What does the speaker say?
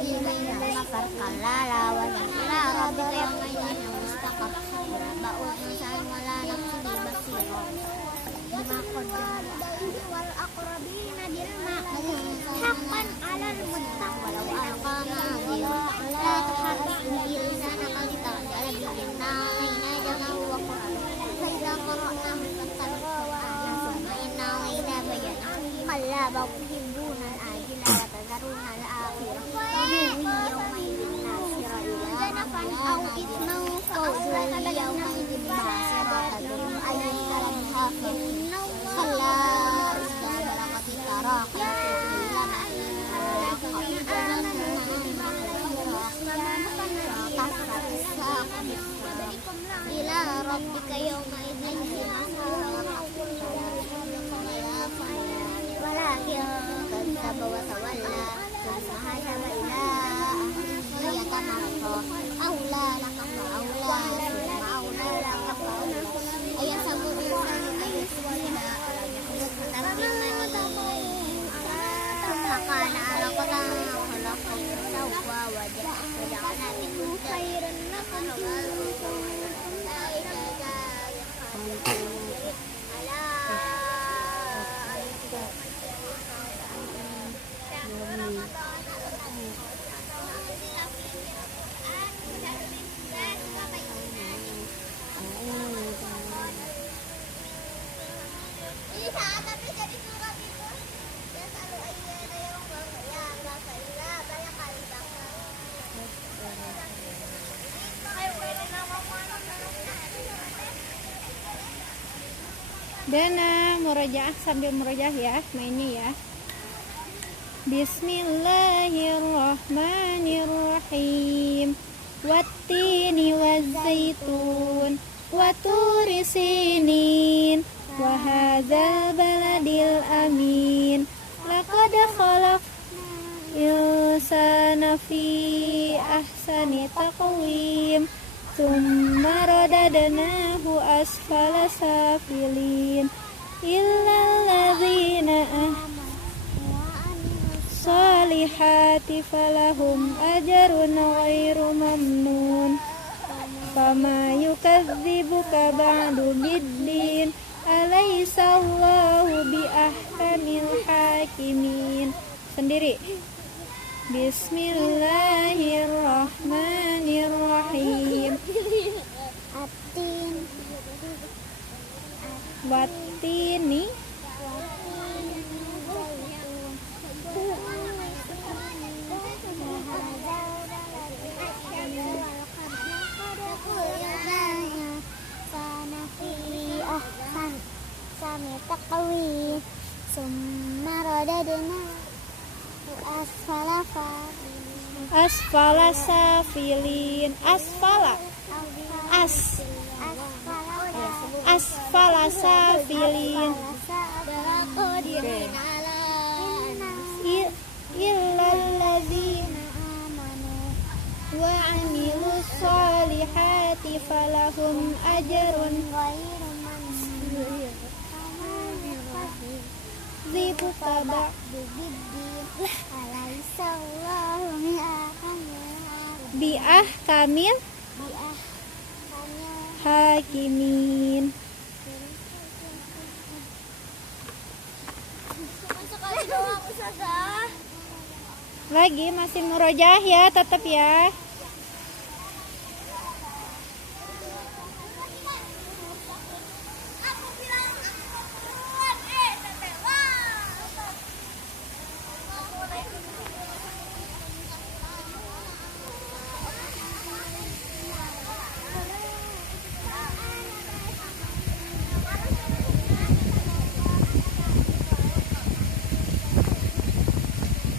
المفر كلا لا وزن إلى ربك يومئذ المستقر ينبأ الإنسان ولا نفسه بصيرا بما قدم والأقربين بالمعروف حقا على المتقين ولو ألقى معاذيره لا تحرك به لسانك لتعجل به إنا أعطينا جمعه وقرآنه فإذا قرأناه فاتبع قرآنه ثم إن علينا بيانه كلا بل تحبون العاجلة وتذرون الآخرة وجوه يومئذ ناصرة إلى ربها ناظرة ووجوه يومئذ باسرة تظن أن يفعل بها كلا إذا بلغت التراقي قيل إلى ربك يومئذ ولكن كذب وتولى ثم حسب إلى أهله يتمطى أولى لك فأولى ثم أولى لك فأولى أيحسب الإنسان أن يترك ثم كان علقة خلق فسوى وجعل منه خيرا Dana murojaah sambil murojaah ya mainnya ya. Bismillahirrahmanirrahim. Wattini wazzaitun wa turi sinin wa hadzal baladil amin. Laqad khalaqnal insana fi ahsani taqwim. Tsumma radadnahu asfala safilin illal ladzina salihati falahum ajrun ghairu mamnun fama yukadzibuka ba'du biddin alaysa Allahu bi ahkamil hakimin. Sendiri. Bismillahirrahmanirrahim. Wattini taqwi summa radadna asfala safilin. Asfala safilin illal ladzina amanu wa amilus solihati falahum ajrun ghairu mamnun zibuka ba'du biddin alaysa Allahu bi ahkamil hakimin. Lagi masih murojaah ya, tetap ya.